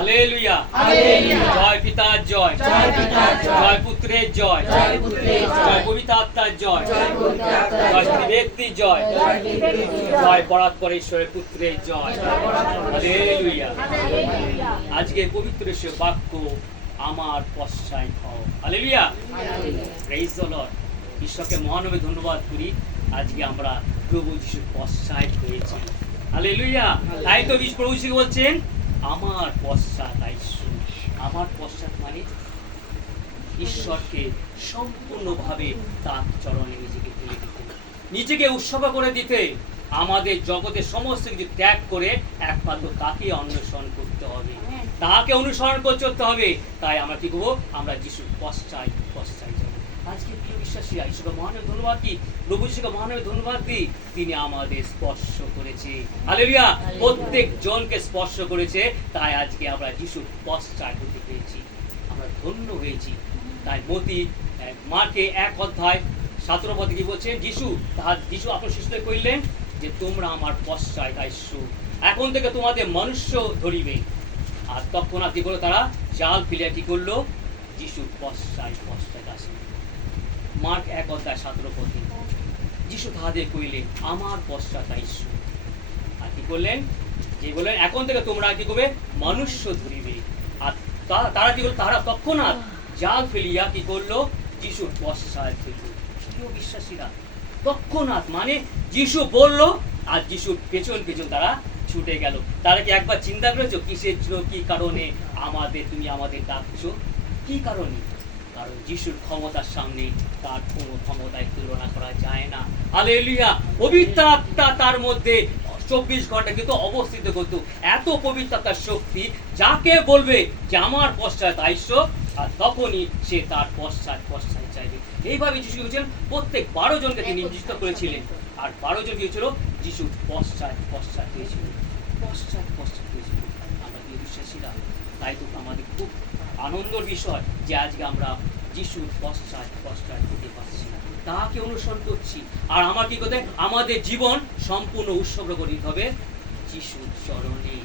Hallelujah. জয় পিতার জয়, জয় পুত্রের জয়, জয় পবিত্র আত্মার জয়, জয় ব্যক্তির জয়, জয় পরাৎপর ঈশ্বরের পুত্রের জয়। হালেলুয়া। আজকে পবিত্র সে বাক্য, আমার পশ্চাৎ হও। হালেলুয়া। Praise the Lord. ঈশ্বরকে মহানবে ধন্যবাদ করি, আজকে আমরা প্রভু যিশুর পশ্চাৎ হয়েছি। হালেলুয়া। তাই তো প্রভু যিশু বলছেন, আমার পশ্চাৎ আইসো। আমার পশ্চাৎ মানে ঈশ্বরকে সম্পূর্ণভাবে তার চরণে নিজেকে তুলে দিতে, নিজেকে উৎসর্গ করে দিতে, আমাদের জগতের সমস্ত কিছু ত্যাগ করে একমাত্র তাকে অন্বেষণ করতে হবে, তাকে অনুসরণ করতে হবে। তাই আমরা কি করবো? আমরা যিশুর পশ্চাৎ যাব। আজকে প্রিয় বিশ্বাসীরা, ঈশ্বরকে মহানের ধন্যবাদ দিই, প্রভু যিশুকে মহানের ধন্যবাদ দিই, তিনি আমাদের স্পর্শ করেছে। হালেলুয়া। প্রত্যেক জনকে স্পর্শ করেছে, তাই আজকে আমরা যিশুর পশ্চাৎ হতে পেরেছি, আমরা ধন্য হয়েছি। তাই মার্কে 1:17 কি বলছেন? যিশু আপনার শিশুদের কইলেন যে তোমরা আমার পশ্চাৎ আইসো, এখন থেকে তোমাদের মনুষ্য ধরিবে। আর তৎক্ষণাৎ কি করলো? তারা জাল ফেলিয়া কি করলো? যিশুর পশ্চাৎ আসে। মার্ক 1:17 যিশু তাহাদের কইলেন, আমার পশ্চাৎ আইসো। আর কি করলেন? যে বললেন এখন থেকে তোমরা কি করবে? মনুষ্য ধরিবে। আর তারা কি করলো? তারা তৎক্ষণাৎ জাল ফেলিয়া কি করলো? যিশুর পশ্চাৎ ফেলল। প্রিয় বিশ্বাসীরা, তৎক্ষণাৎ মানে যিশু বলল আর যিশুর পেছন তারা ছুটে গেল। তারা কি একবার চিন্তা করেছো কিসের জন্য, কি কারণে তুমি আমাদের ডাকছো? কি কারণে? কারণ যিশুর ক্ষমতার সামনে তার কোনো ক্ষমতায় তুলনা করা যায় না। হালেলুয়া। পবিত্র আত্মা তার মধ্যে 24 ঘন্টা কিন্তু অবস্থিত করতো। এত পবিত্র আত্মার শক্তি, যাকে বলবে যে আমার পশ্চাৎ আইসো, আর তখনই সে তার পশ্চাৎ চাইবে। এইভাবে যিশু বলছেন প্রত্যেক 12 জনকে তিনি নিযুক্ত করেছিলেন। আর 12 জন হয়েছিল যিশু পশ্চাৎ হয়েছিল। আমরা প্রিয় বিশ্বাসীরা, তাই তো আমাদের খুব আনন্দের বিষয় যে আজকে আমরা যিশুর পশ্চাৎ হতে পারছি, তাকে অনুসরণ করছি। আর আমার কি করতে? আমাদের জীবন সম্পূর্ণ উৎসর্গ করে দিতে হবে যিশুর চরণে।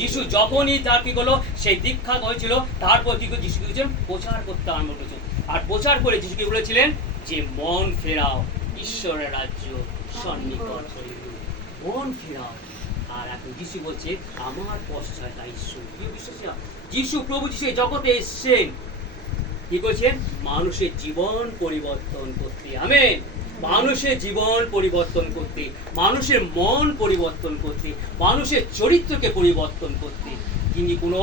যিশু যখনই তার কি করলো, সেই দীক্ষা হয়েছিল, তারপর কি করে যিশু কি প্রচার করতে আরম্ভ করেছিল। আর প্রচার করে যিশু কি বলেছিলেন যে মন ফেরাও, ঈশ্বরের রাজ্য সন্নিকট হইল। মন ফেরাও। আর এখন যিশু বলছে আমার পশ্চাৎ আইসো। যিশু প্রভু যিশু জগতে এসেছেন কি করছেন? মানুষের জীবন পরিবর্তন করতে। আমেন। মানুষের জীবন পরিবর্তন করতে, মানুষের মন পরিবর্তন করতে, মানুষের চরিত্রকে পরিবর্তন করতে। তিনি কোনো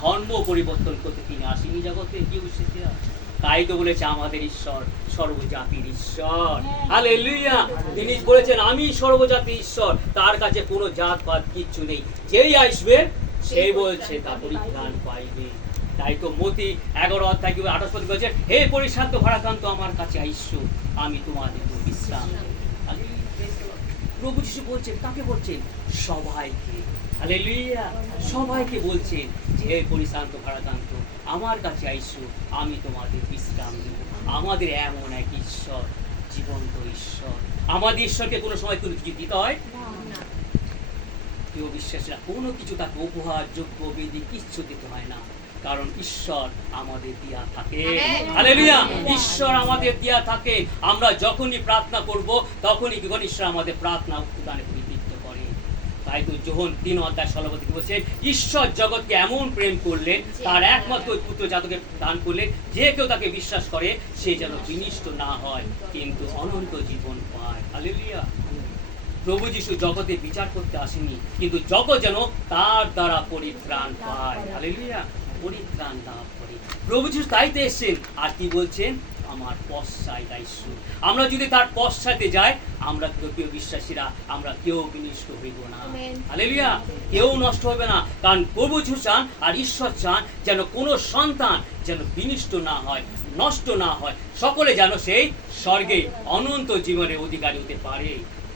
ধর্ম পরিবর্তন করতে তিনি আসেনি জগতে। কি বিশ্বাসীরা, তাই তো বলেছে আমাদের ঈশ্বর সর্বজাতির ঈশ্বর। হালেলুয়া। তিনি বলেছেন আমি সর্বজাতির ঈশ্বর, তার কাছে কোনো জাতপাত কিচ্ছু নেই, যেই আসবে সেই বলছে তা পরিত্রাণ পাইবে। তাই তো মতি 11:28 বলছে, হে পরিশ্রান্ত ভারাক্রান্ত আমার কাছে আইসো, আমি তোমাদের বিশ্রাম দেব। প্রভু যিশু বলছেন, কাকে বলছেন? সবাইকে। হালেলুয়া। সবাইকে বলছেন যে হে পরিশ্রান্ত ভারাক্রান্ত আমার কাছে আইসো, আমি তোমাদের বিশ্রাম দেব। আমাদের এমন এক ঈশ্বর, জীবন্ত ঈশ্বর। আমাদের ঈশ্বরকে কোনো সময় কোনো কিছু দিতে হয় না। প্রিয় বিশ্বাসীরা, কোনো কিছু তাকে উপহার, যোগ্য, বেদি কিচ্ছু দিতে হয় না, কারণ ঈশ্বর আমাদের দিয়া থাকে। হালেলুয়া। ঈশ্বর আমাদের দিয়া থাকে। আমরা যখনই প্রার্থনা করব তখনই কি করে? ঈশ্বর আমাদের প্রার্থনা উত্তরদানে পরিবৃত্ত করে। তাই তো যোহন 3:16 বলছে, ঈশ্বর জগৎকে এমন প্রেম করলেন, তার একমাত্র পুত্র জাতকে দান করলেন, যে কেউ তাকে বিশ্বাস করে সে যেন বিনষ্ট না হয়, কিন্তু অনন্ত জীবন পায়। হালেলুয়া। প্রভু যিশু জগতে বিচার করতে আসেনি, কিন্তু জগৎ যেন তার দ্বারা পরিত্রাণ পায়। হালেলুয়া। পরিত্রাণ লাভ করে। প্রভু যিশু তাইতে এসেছেন। আর কি বলছেন? আমার পশ্চাৎ আইসো। আমরা যদি তার পশ্চাতে যাই, আমরা প্রিয় বিশ্বাসীরা, আমরা কেউ বিনষ্ট হইব না। হালেলুয়া। কেউ নষ্ট হবে না, কারণ প্রভু যিশু চান আর ঈশ্বর চান যেন কোনো সন্তান যেন বিনষ্ট না হয়, নষ্ট না হয়, সকলে যেন সেই স্বর্গে অনন্ত জীবনের অধিকারী হতে পারে।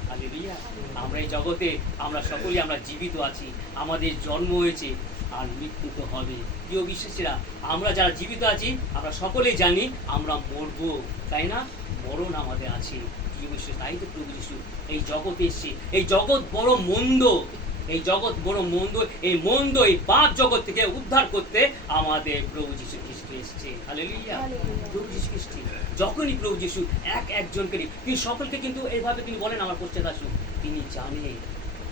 হালেলুয়া। আমরা এই জগতে আমরা সকলেই আমরা জীবিত আছি, আমাদের জন্ম হয়েছে, আর মৃত্যু তো হবে। প্রিয় বিশ্বাসীরা, আমরা যারা জীবিত আছি আমরা সকলেই জানি আমরা মরবো, তাই না? মরণ আমাদের আছে। প্রিয় বিশ্বাস, তাই তো প্রভু যিশু এই জগতে এসেছে। এই জগৎ বড় মন্দ, এই জগৎ বড় মন্দ, এই মন্দ এই পাপ জগৎ থেকে উদ্ধার করতে আমাদের প্রভু যীশু খ্রিস্ট এসেছে। হালেলুয়া। প্রভু যীশু খ্রিস্ট যখনই প্রভু যীশু একজনকে তিনি সকলকে কিন্তু এইভাবে তিনি বলেন আমার পশ্চাৎ আসুন, তিনি জানেন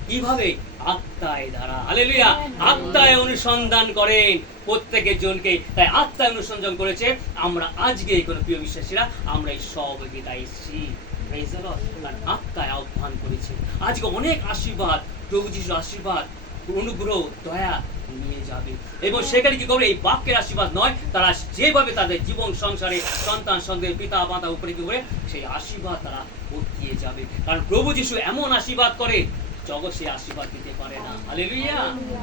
কিভাবে আত্মায় দ্বারা, হালেলুয়া, আত্মায় অনুসন্ধান করেন প্রত্যেকের জনকে। তাই আত্মায় অনুসন্ধান করেছে। আমরা আজকে কোনো প্রিয় বিশ্বাসীরা আমরা এই সহযোগিতায় এসেছি, আত্মায় আহ্বান করেছে। আজকে অনেক আশীর্বাদ, প্রভু যিশুর আশীর্বাদ, অনুগ্রহ, দয়া নিয়ে যাবে এবং সেখানে কি করবে, এই বাক্যের আশীর্বাদ নয়, তারা যেভাবে তাদের জীবন সংসারে সন্তান সন্তান পিতা মাতা উপরে কি করে সেই আশীর্বাদ তারা দিয়ে যাবে। কারণ প্রভু যিশু এমন আশীর্বাদ করে জগৎ সে আশীর্বাদ দিতে পারে না। হালেলুয়া।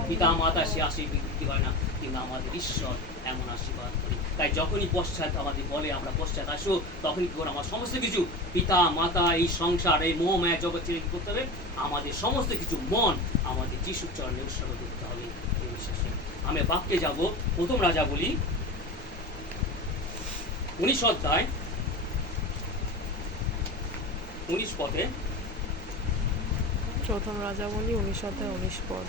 পিতা মাতা সে আশীর্বাদ দিতে পারে না, কিন্তু আমাদের ঈশ্বর এমন আশীর্বাদ করে। তাই যখনই পশ্চাৎ আমাদের বলে আমরা পশ্চাৎ আসো, তখনই কি করে আমার সমস্ত কিছু পিতা মাতা এই সংসার এই মোহমায়া জগৎ ছেড়ে কি করতে হবে, আমাদের সমস্ত কিছু মন আমাদের যিশুর চরণে উৎসর্গ করতে হবে। আমি বাক্যে যাব, প্রথম রাজা বলি 19 অধ্যায় 19 পদে। প্রথম রাজা বলি 19 অধ্যায় 19 পদ।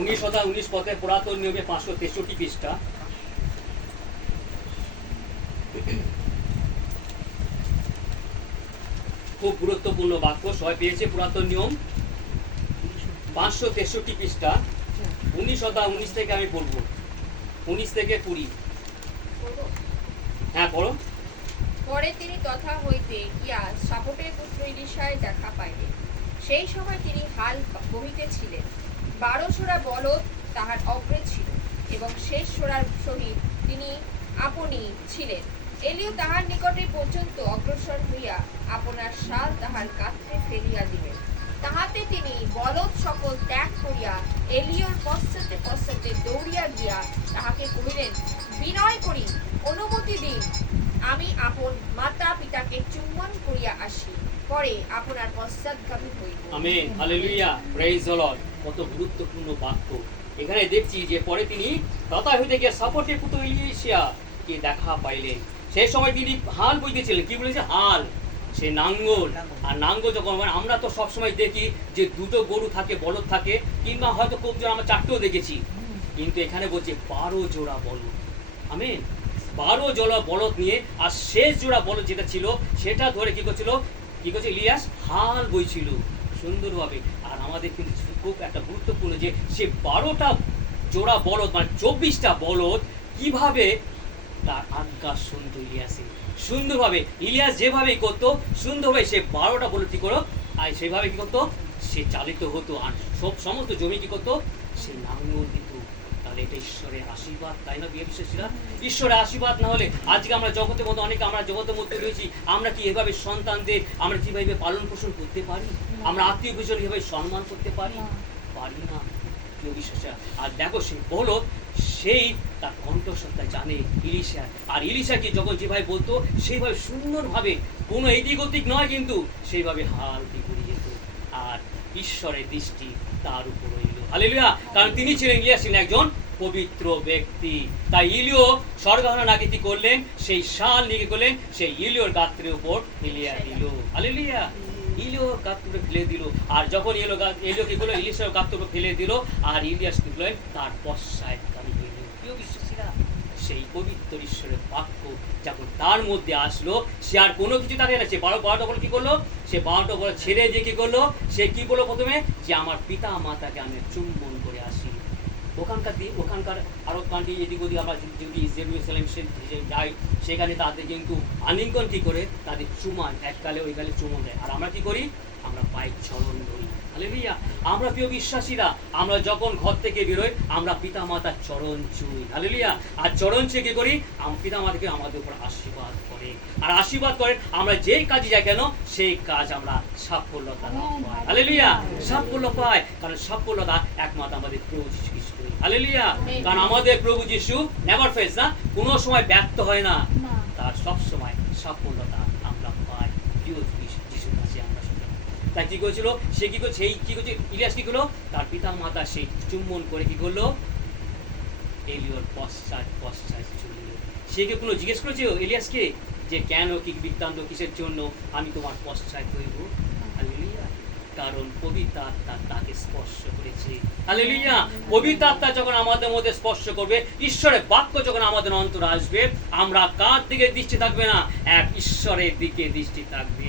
উনিশ অধ্যায় 19 পদে পুরাতন নিয়মে 563 পৃষ্ঠা। খুব গুরুত্বপূর্ণ বাক্য, সবাই পেয়েছে? পুরাতন নিয়ম 563 পৃষ্ঠা, 19 অধ্যায় 19 থেকে আমি পড়বো, 19 থেকে 20। হ্যাঁ পড়ো। পরে তিনি তথা হইতে গিয়া শাফটের পুত্র ইলিশায় দেখা পাইলেন। সেই সময় তিনি হাল বহিতেছিলেন, 12 সোড়া বলদ তাহার অগ্রে ছিল এবং শেষ সোড়ার সহিত তিনি আপনি ছিলেন। এলিও তাহার নিকটে পর্যন্ত অগ্রসর হইয়া আপনার শাল তাহার গাত্রে ফেলিয়া দিলেন। তাহাতে তিনি বলদ সকল ত্যাগ করিয়া এলিওর পশ্চাতে পশ্চাতে দৌড়িয়া গিয়া তাহাকে কহিলেন, বিনয় করি অনুমতি দিন, আমি আপন মাতা পিতাকে চুম্বন করিয়া আসি, পরে আপনার পশ্চাৎগামী হইব। Amen, hallelujah, praise the lord. কত গুরুত্বপূর্ণ বাক্য এখানে দেখছি যে পরে তিনি তথা হইতে গিয়া শাফটের পুত্র ইলিশাকে দেখা পাইলেন। সেই সময় তিনি হাল বইতেছিলেন। কি বলেছে? হাল, সে নাঙ্গল। আর নাঙ্গল যখন আমরা তো সবসময় দেখি যে দুটো গরু থাকে, বলদ থাকে, কিংবা হয়তো খুব জোড়া আমরা 4টেও দেখেছি, কিন্তু এখানে বলছে 12 জোড়া বলদ। আমেন, 12 জোড়া বলদ নিয়ে, আর শেষ জোড়া বলদ যেটা ছিল সেটা ধরে কি করছিল, ইলিয়াস হাল বইছিল সুন্দরভাবে। আর আমাদের কিন্তু খুব একটা গুরুত্বপূর্ণ যে সে 12টা জোড়া বলদ মানে 24টা বলদ কিভাবে তার আজ্ঞা শুনতো ইলিয়াসে সুন্দরভাবে। ইলিয়াস যেভাবে করতো সুন্দরভাবে সে 12টা বলদ কি করো, আর সেভাবে কি করতো, সে চালিত হতো। আর সমস্ত জমি কি করতো, সে নাঙ্গল দিত। তাহলে এটা ঈশ্বরের আশীর্বাদ, তাই না বিয়ে বিশ্বাসীরা? ঈশ্বরের আশীর্বাদ না হলে আজকে আমরা জগতের মধ্যে অনেকে আমরা জগতের মধ্যে রয়েছি, আমরা কি এভাবে সন্তানদের আমরা কিভাবে পালন পোষণ করতে পারি? আমরা আত্মীয় পরিজন এভাবে সম্মান করতে পারি? পারি না বিয়ে বিশ্বাসীরা। আর দেখো সে বলো সেই তার কণ্ঠস্বরটা জানে ইলিশা। আর ইলিশাকে যখন যেভাবে বলতো সেইভাবে সুন্দরভাবে, কোনো এদিক ওদিক নয়, কিন্তু সেইভাবে হাল দিয়ে ঘুরে যেত। আর ঈশ্বরের দৃষ্টি তার উপর রইল। হালেলুয়া। কারণ তিনি ছিলেন, ইলিয়াস ছিলেন একজন পবিত্র ব্যক্তি। তাই ইলিও স্বর্গারোহণ আগে কি করলেন, সেই শাল নিয়ে করলেন সেই ইলিওর গাত্রের উপর ফেলিয়া দিল। হালেলুয়া। ইলিওর গাত্রে ফেলে দিল। আর যখন এলিও কি করলো, ইলিয়াসের গাত্রের উপর ফেলে দিল, আর ইলিয়াস কি করলেন, তার পশ্চাৎগামী হইল। প্রিয় বিশ্বাসীরা, সেই পবিত্র ঈশ্বরের বাক্য যখন তার মধ্যে আসলো, সে আর কোনো কিছু তাকে না, সে 12টা বলে কি করলো, সে 12টা বলে ছেড়ে দিয়ে কি করলো, সে কি বললো প্রথমে, যে আমার পিতা মাতাকে আমি চুম্বন করে আসি। ওখানকার আরব কান্ট্রি এদিক ওদিক আমরা যদি জেরুজালেম যাই, সেখানে তাদের কিন্তু আলিঙ্গন কি করে, তাদের চুমান এককালে ওই গালে চুমন দেয়। আর আমরা কি করি, আমরা পায়ের চরণ ধরি। হালেলুয়া। আমরা প্রিয় বিশ্বাসীরা, আমরা যখন ঘর থেকে বেরোই আমরা পিতা মাতার চরণ ছুঁই। হালেলুয়া। আর চরণ ছুঁয়ে কি করি, পিতা মাতাকে আমাদের উপর আশীর্বাদ করে। আর আশীর্বাদ করেন, আমরা যেই কাজে যাই কেন সেই কাজ আমরা সাফল্যতা পাই। হালেলুয়া। সাফল্য পাই, কারণ সাফল্যতা একমাত্র আমাদের প্রভু যীশু খ্রিস্ট। হালেলুয়া। কারণ আমাদের প্রভু যীশু নেভার ফেজ না, কোনো সময় ব্যর্থ হয় না, তার সব সময় সাফল্যতা আমরা পাই যিশুর কাছে। আমরা তাই কি করেছিল, সে কি করছে, সেই কি করছে ইলিয়াস কি করলো, তার পিতা মাতা সেই চুম্বন করে কি করলো, এলিয়র পশ্চাৎ পশ্চাৎ চলিল। সে কি কোনো জিজ্ঞেস করেছে এলিয়াসকে যে কেন, কি বৃত্তান্ত, কিসের জন্য আমি তোমার পশ্চাৎ হইব? হালেলুয়া। কারণ পবিত্র আত্মা তাকে স্পর্শ করেছে। হালেলুয়া। পবিত্র আত্মা যখন আমাদের মধ্যে স্পর্শ করবে, ঈশ্বরের বাক্য যখন আমাদের অন্তরে আসবে, আমরা কার দিকে দৃষ্টি থাকবে না, এক ঈশ্বরের দিকে দৃষ্টি থাকবে।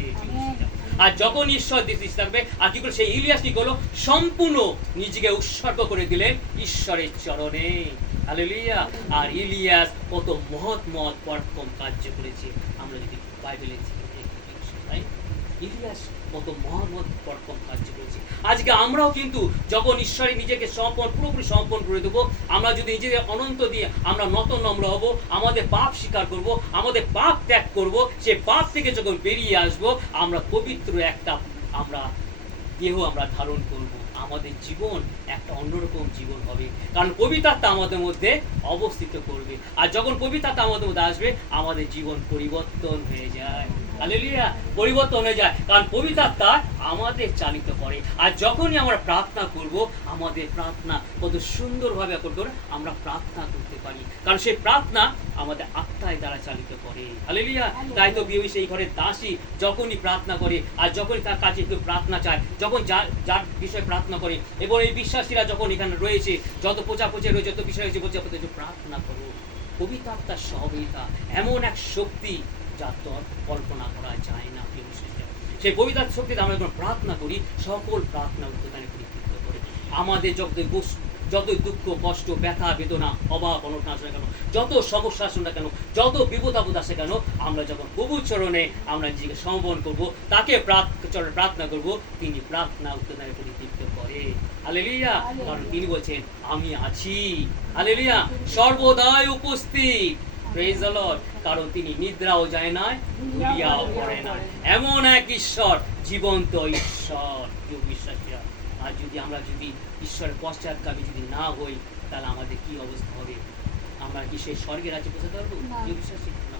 আর যখন ঈশ্বর দৃষ্টি থাকবে, আর কি করে সেই ইলিয়াস কি করলো, সম্পূর্ণ নিজেকে উৎসর্গ করে দিলেন ঈশ্বরের চরণে। হালেলুয়া। আর ইলিয়াস কত মহৎ মহৎ পরাক্রম কার্য করেছে, আমরা যদি বাইবেলে তাই ইলিয়াস কত মহৎ মহৎ পরাক্রম কার্য করেছে। আজকে আমরাও কিন্তু যখন ঈশ্বরে নিজেকে পুরোপুরি সমর্পণ করে দেবো, আমরা যদি নিজেদের অনন্ত দিয়ে আমরা নত নম্র হব, আমাদের পাপ স্বীকার করব, আমাদের পাপ ত্যাগ করব, সে পাপ থেকে যখন বেরিয়ে আসব, আমরা পবিত্র একটা আমরা দেহ আমরা ধারণ করব, আমাদের জীবন একটা অন্যরকম জীবন হবে। কারণ পবিত্র আত্মা আমাদের মধ্যে অবস্থিত করবে, আর যখন পবিত্র আত্মা আমাদের মধ্যে আসবে, আমাদের জীবন পরিবর্তন হয়ে যায়। হালেলুয়া। পরিবর্তন হয়ে যায়, কারণ পবিত্র আত্মা আমাদের চালিত করে। আর যখনই আমরা প্রার্থনা করব, আমাদের প্রার্থনা কত সুন্দরভাবে আমরা প্রার্থনা করতে পারি, কারণ সেই প্রার্থনা আমাদের আত্মায় দ্বারা চালিত করে। হালেলুয়া। তাই তো বিয়ে সেই ঘরের দাসী যখনই প্রার্থনা করে, আর যখনই তার কাছে কেউ প্রার্থনা চায়, যখন যার বিষয়ে প্রার্থনা করে, এবং এই বিশ্বাসীরা যখন এখানে রয়েছে, যত প্রচার রয়েছে, যত বিষয় রয়েছে, বলছে প্রার্থনা করো। পবিত্র আত্মার সহযোগিতা এমন এক শক্তি যা তো কল্পনা করা যায় না। সেই পবিত্র শক্তিতে আমরা যখন প্রার্থনা করি, সকল প্রার্থনা উত্তরদানে পরিতৃপ্ত করে। আমাদের যতই দুঃখ, কষ্ট, ব্যথা, বেদনা, অভাব, অনটন আসে না কেন, যত সমস্যা আসে না কেন, যত বিপদ আপদ আসে কেন, আমরা যখন প্রভুর চরণে আমরা নিজেকে সমর্পণ করবো, তাকে প্রার্থনা করব, তিনি প্রার্থনা উত্তরদানে পরিতৃপ্ত করে। হালেলুয়া। কারণ তিনি বলছেন আমি আছি। হালেলুয়া। সর্বদাই উপস্থিত। Praise the lord. কারণ তিনি নিদ্রাও যায় না, ঘুমিয়েও পড়ে না। এমন এক ঈশ্বর, জীবন্ত ঈশ্বর। প্রিয় বিশ্বাসীরা, আর আমরা যদি ঈশ্বরের পশ্চাৎগামী যদি না হই, তাহলে আমাদের কি অবস্থা হবে? আমরা কি সেই স্বর্গের রাজ্যে পৌঁছাতে পারবো? প্রিয় বিশ্বাসী, না।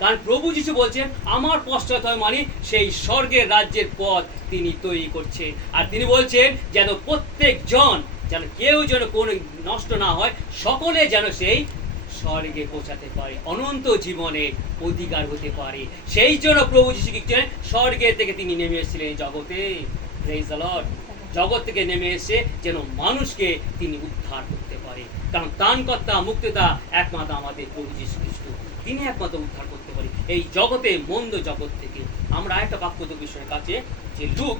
কারণ প্রভু যিশু বলছেন আমার পশ্চাৎ হয় মানে সেই স্বর্গের রাজ্যের পথ তিনি তৈরি করছেন। আর তিনি বলছেন যেন প্রত্যেকজন যেন কেউ যেন কোনো নষ্ট না হয়, সকলে যেন সেই স্বর্গে পৌঁছাতে পারে, অনন্ত জীবনে অধিকার হতে পারে। সেই জন্য প্রভু যিশু কি করেন, স্বর্গে থেকে তিনি নেমে এসেছিলেন জগতে। Praise the lord. জগৎ থেকে নেমে এসে যেন মানুষকে তিনি উদ্ধার করতে পারে। কারণ ত্রাণকর্তা, মুক্তিদাতা একমাত্র আমাদের প্রভু যিশু খ্রিস্ট, তিনি একমাত্র উদ্ধার করতে পারে এই জগতে, মন্দ জগৎ থেকে। আমরা একটা বাক্য দেব ঈশ্বরের কাছে, যে লুক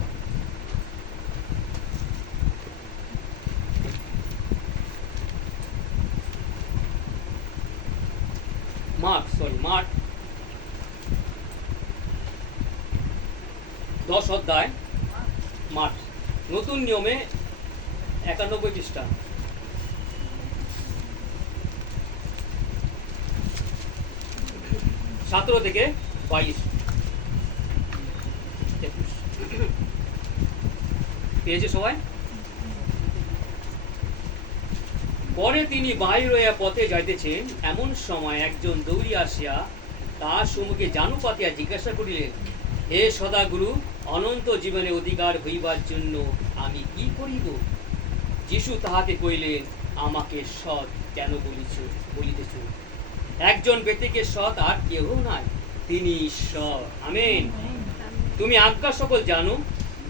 মার্ক 10 অধ্যায়, মার্ক নতুন নিয়মে 91 পৃষ্ঠা। সতেরো থেকে 22 পেয়েছে সবাই? পরে তিনি বাহির হইয়া পথে যাইতেছেন, এমন সময় একজন দৌড়িয়া আসিয়া তার সম্মুখে জানু পাতিয়া জিজ্ঞাসা করিলেন, হে সদাগুরু, অনন্ত জীবনে অধিকার হইবার জন্য আমি কি করিব? যিশু তাহাকে কইলেন, আমাকে সৎ কেন বলিতেছ? একজন ব্যক্তিকে সৎ আর কেহ নাই, তিনি ঈশ্বর। আমেন। তুমি আজ্ঞা সকল জানো,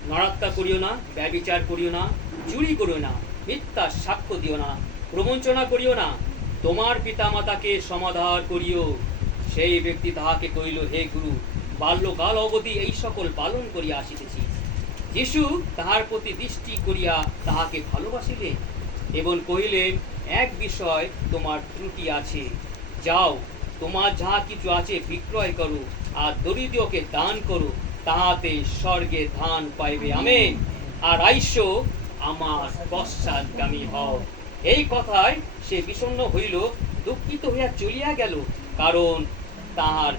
নরহত্যা করিও না, ব্যভিচার করিও না, চুরি করিও না, মিথ্যা সাক্ষ্য দিও না, প্রবঞ্চনা করিও না, তোমার পিতামাতাকে সমাদর করিও। সেই ব্যক্তি তাহাকে কইল, হে গুরু, বাল্যকাল অবধি এই সকল পালন করিয়া আসিতেছি। যিশু তাহার প্রতি দৃষ্টি করিয়া তাহাকে ভালোবাসিলে এবং কহিলেন, এক বিষয় তোমার ত্রুটি আছে, যাও, তোমার যাহা কিছু আছে বিক্রয় করো, আর দরিদ্রকে দান করো, তাহাতে স্বর্গে ধান পাইবে। আমেন। আর আইসো আমার পশ্চাৎগামী হও। এই কথায় সে বিষণ্ণ হইল, দুঃখিত হইয়া চলিয়া গেল, কারণ তাহার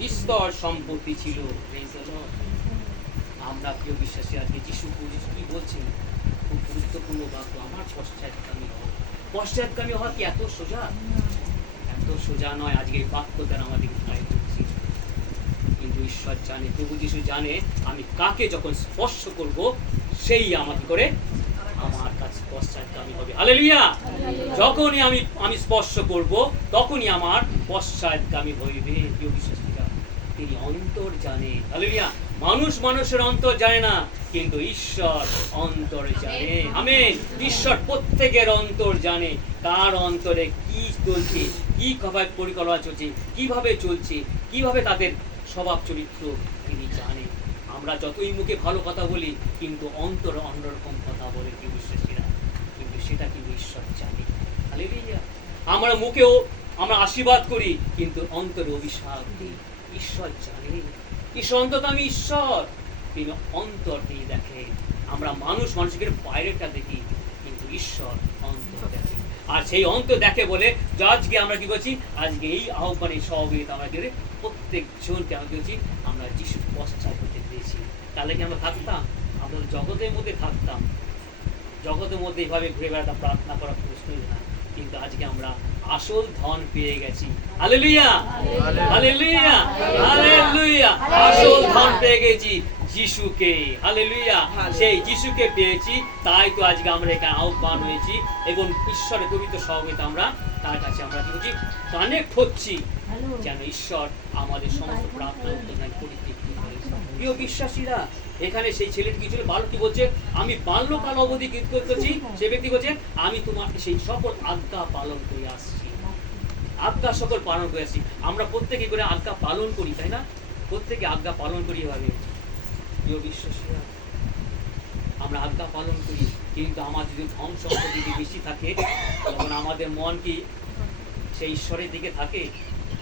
বিস্তর সম্পত্তি ছিল। আমরা প্রিয় বিশ্বাসী, আজকে যিশু কি বলছেন, খুব গুরুত্বপূর্ণ বাক্য, আমার পশ্চাৎগামী হও। পশ্চাৎগামী হওয়া কি এত সোজা? এত সোজা নয়। আজকে এই বাক্য দ্বারা আমাদের উদ্ধার করছি, কিন্তু ঈশ্বর জানে, প্রভু যিশু জানে, আমি কাকে যখন স্পর্শ করব, সেই আমাকে করে আমার কাছে পশ্চাৎগামী হবে। হালেলুয়া। যখনই আমি স্পর্শ করব তখনই আমার পশ্চাৎগামী হইবে। প্রিয় বিশ্বাসীরা, তিনি অন্তর জানে। হালেলুয়া। মানুষ মানুষের অন্তর জানে না, কিন্তু ঈশ্বর অন্তর জানে। আমেন। ঈশ্বর প্রত্যেকের অন্তর জানে, কার অন্তরে কি চলছে, কি ভাবে পরিকল্পনা চলছে, কিভাবে চলছে, কিভাবে তাদের স্বভাব চরিত্র তিনি জানেন। আমরা যতই মুখে ভালো কথা বলি, কিন্তু অন্তর অন্যরকম কথা বলে কি বিশ্বাসীরা, কিন্তু সেটা কিন্তু ঈশ্বর জানে। হালেলুয়া। আমরা মুখেও আমরা আশীর্বাদ করি, কিন্তু অন্তরে অভিশাপ দিই। ঈশ্বর জানে। ঈশ্বর অন্তত আমি ঈশ্বর, তিনি অন্তর দিয়ে দেখে। আমরা মানুষের বাইরেটা দেখি, কিন্তু ঈশ্বর অন্তর দেখে। আর সেই অন্তর দেখে বলে আজকে আমরা কি করছি, আজকে এই আহ্বানে সহযোগিতা আমরা কি প্রত্যেকজনকে আমরা কি করছি, আমরা যিশুর পশ্চাৎ হতে পেরেছি। তাহলে কি আমরা থাকতাম, আমরা জগতের মধ্যে থাকতাম, জগতের মধ্যে এইভাবে ঘুরে বেড়াতাম, প্রার্থনা করার প্রশ্নই না। কিন্তু আজকে আমরা আসল ধন পেয়ে গেছি। Hallelujah, hallelujah, hallelujah. আসল ধন পেয়ে গেছি যিশুকে। হালেলুয়া। সেই যিশুকে পেয়েছি, তাই তো আজকে আমরা এখানে আহ্বান হয়েছি এবং ঈশ্বরের পবিত্র সহযোগিতা আমরা তার কাছে আমরা কি করছি, কানেক্ট হচ্ছি, যেন ঈশ্বর আমাদের সমস্ত প্রার্থনা উত্তর পরিতৃপ্তি করে। প্রিয় বিশ্বাসীরা, এখানে সেই ছেলেটি কি ছিল, বালকটি বলছে আমি বাল্যকাল অবধি কি করতেছি, সে ব্যক্তি বলছে আমি তোমার সেই সকল আজ্ঞা পালন করে আসছি। আজ্ঞা সকল পালন করে আসছি। আমরা প্রত্যেকে করে আজ্ঞা পালন করি, তাই না? প্রত্যেকে আজ্ঞা পালন করি এভাবে। প্রিয় বিশ্বাসীরা, আমরা আজ্ঞা পালন করি, কিন্তু আমার যদি ধন সম্পত্তি যদি বেশি থাকে, তখন আমাদের মন কি সেই ঈশ্বরের দিকে থাকে?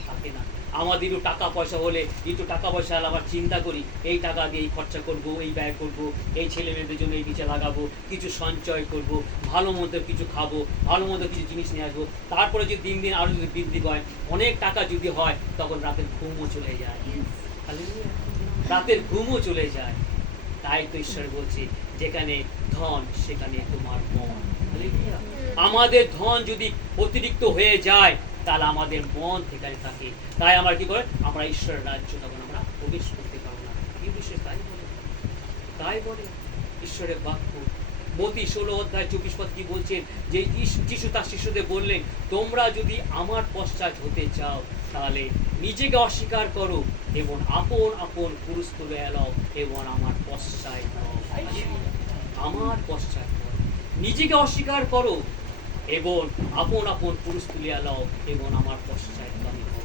থাকে না। আমাদের একটু টাকা পয়সা হলে, একটু টাকা পয়সা হলে আবার চিন্তা করি, এই টাকা দিয়ে এই খরচা করব, এই ব্যয় করব, এই ছেলে মেয়েদের জন্য এই নিচে লাগাবো, কিছু সঞ্চয় করব, ভালো মন্দ কিছু খাবো, ভালো মন্দ কিছু জিনিস নিয়ে আসবো। তারপরে যদি দিন দিন আরো যদি বৃদ্ধি হয়, অনেক টাকা যদি হয়, তখন রাতের ঘুমও চলে যায়। রাতের ঘুমও চলে যায়। তাই তো ঈশ্বর বলছে, যেখানে ধন সেখানে তোমার মন। আমাদের ধন যদি অতিরিক্ত হয়ে যায়, তাহলে আমাদের মন সেখানে থাকে। তাই আমরা কি করে, আমরা ঈশ্বরের রাজ্য তখন আমরা প্রবেশ করতে পারবো না। কি বিষয় তাই বলে ঈশ্বরের বাক্য। মতি 16:24 কি বলছেন, যে যিশু তার শিষ্যদের বললেন, তোমরা যদি আমার পশ্চাৎ হতে চাও, তাহলে নিজেকে অস্বীকার করো এবং আপন আপন ক্রুশ তুলে এলাও এবং আমার পশ্চাৎ হও। আমার পশ্চাৎ হও, নিজেকে অস্বীকার করো এবং আপন আপন ক্রুশ তুলে এলাও এবং আমার পশ্চাৎগামী হও।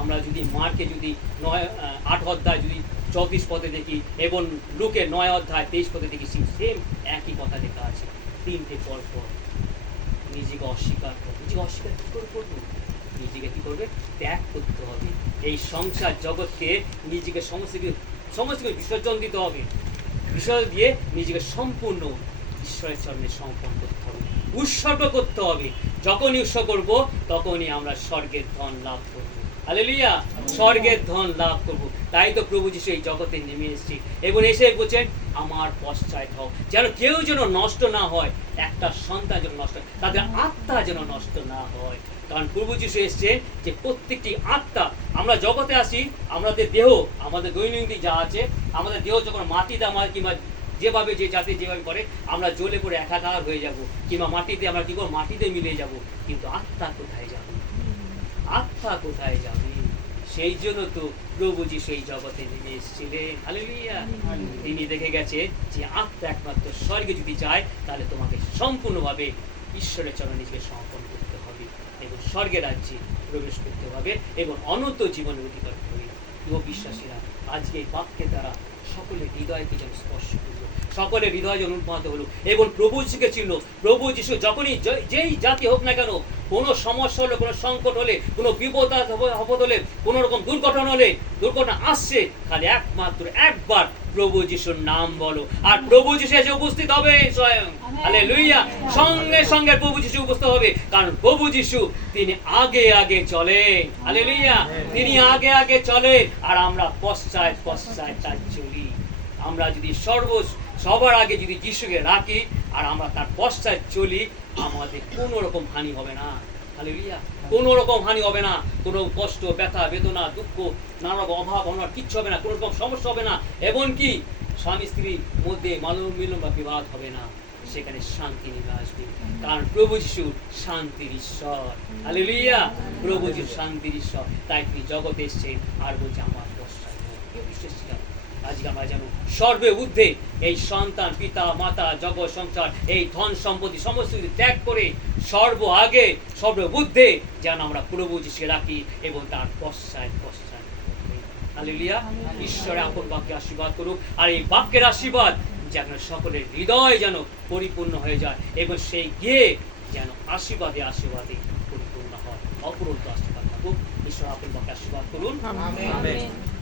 আমরা যদি মার্কে যদি 8 অধ্যায় যদি 34 পদে দেখি এবং লুকে 9 অধ্যায় 23 পদে দেখি, সেম একই কথা লেখা আছে। 3টে পর পর নিজেকে অস্বীকার করো। নিজেকে অস্বীকার কি করে করবো? নিজেকে কি করবে? ত্যাগ করতে হবে। এই সংসার জগৎকে নিজেকে সমস্ত বিসর্জন দিতে হবে। বিসর্জন দিয়ে নিজেকে সম্পূর্ণ ঈশ্বরের চরণে সমর্পণ করতে হবে, উৎসর্গ করতে হবে। যখনই উৎসর্গ করব, তখনই আমরা স্বর্গের ধন লাভ করব। হালেলুয়া। স্বর্গের ধন লাভ করব। তাই তো প্রভু যিশু এই জগতে নেমে এসেছে এবং এসে বলছেন আমার পশ্চাৎ হও, যেন কেউ যেন নষ্ট না হয়, একটা সন্তান যেন নষ্ট হয়, তাদের আত্মা যেন নষ্ট না হয়। কারণ প্রভু যিশু এসছে যে প্রত্যেকটি আত্মা, আমরা জগতে আসি, আমাদের দেহ, আমাদের দৈনন্দিন যা আছে, আমাদের দেহ যখন মাটিতে আমার কিংবা যেভাবে যে জাতি যেভাবে করে, আমরা জ্বলে পড়ে একাকার হয়ে যাব, কিংবা মাটিতে আমরা কি করবো, মাটিতে মিলে যাব। কিন্তু আত্মা কোথায় যাবে? আত্মা কোথায় যাবে? সেই জন্য তো প্রভু যিশু এই জগতে নেমে এসেছিলেন। হালেলুয়া। তিনি দেখে গেছে যে আত্মা একমাত্র স্বর্গে যদি যায়, তাহলে তোমাকে সম্পূর্ণভাবে ঈশ্বরের চরণে নিজেকে সমর্পণ করতে হবে এবং স্বর্গের রাজ্যে প্রবেশ করতে হবে এবং অনন্ত জীবনের অধিকার হবে। প্রিয় বিশ্বাসীরা, আজকে এই বাক্যের দ্বারা সকলের হৃদয়কে যেন স্পর্শ করলো, সকলের হৃদয় যেন উন্মাদ হলো এবং প্রভু যিশুকে চিনল। প্রভু যিশু যখনই যেই জাতি হোক না কেন, কোনো সমস্যা হলে, কোনো সংকট হলে, কোনো বিপদ আপদ হলে, কোনো রকম দুর্ঘটনা আসছে, খালি একমাত্র একবার প্রভু যিশুর নাম বলো, আর প্রভু যিশু এসে উপস্থিত হবে স্বয়ং। হালেলুয়া। সঙ্গে সঙ্গে প্রভু যিশু উপস্থিত হবে, কারণ প্রভু যিশু তিনি আগে আগে চলেন। হালেলুয়া। তিনি আগে আগে চলেন, আর আমরা পশ্চাৎ পশ্চাৎ তার চলি। আমরা যদি সবার আগে যদি যিশুকে রাখি আর আমরা তার পশ্চাৎ চলি, আমাদের কোনো রকম হানি হবে না। হালেলুয়া। কোনো রকম হানি হবে না, কোনো কষ্ট, ব্যথা, বেদনা, দুঃখ, নানা রকম অভাব অনার কিচ্ছু হবে না, কোনো রকম সমস্যা হবে না। এমনকি স্বামী স্ত্রীর মধ্যে মিলন বা বিবাদ হবে না। সেখানে শান্তি নেমে আসবে, কারণ প্রভু যিশু শান্তির ঈশ্বর। হালেলুয়া। প্রভু যিশু শান্তির ঈশ্বর, তাই তিনি জগতে এসেছেন আর বলছে আমার পশ্চাৎ বিশ্বাস ছিলাম। আজকে আমরা যেন সর্বে ঊর্ধ্বে এই সন্তান, পিতা, মাতা, জগৎ, সংসার, এই ধন সম্পত্তি সমস্ত কিছু ত্যাগ করে সর্ব আগে সর্ব ঊর্ধ্বে যেন আমরা প্রভু যিশুকে রাখি এবং তার পশ্চাৎ। হালেলুয়া। ঈশ্বরের আপন বাক্যে আশীর্বাদ করুক, আর এই বাক্যের আশীর্বাদ যেন সকলের হৃদয় যেন পরিপূর্ণ হয়ে যায় এবং সেই গিয়ে যেন আশীর্বাদে পরিপূর্ণ হয়, অপরন্ত আশীর্বাদ থাকুক। ঈশ্বর আপন বাক্যে আশীর্বাদ করুন। আমেন। আমেন।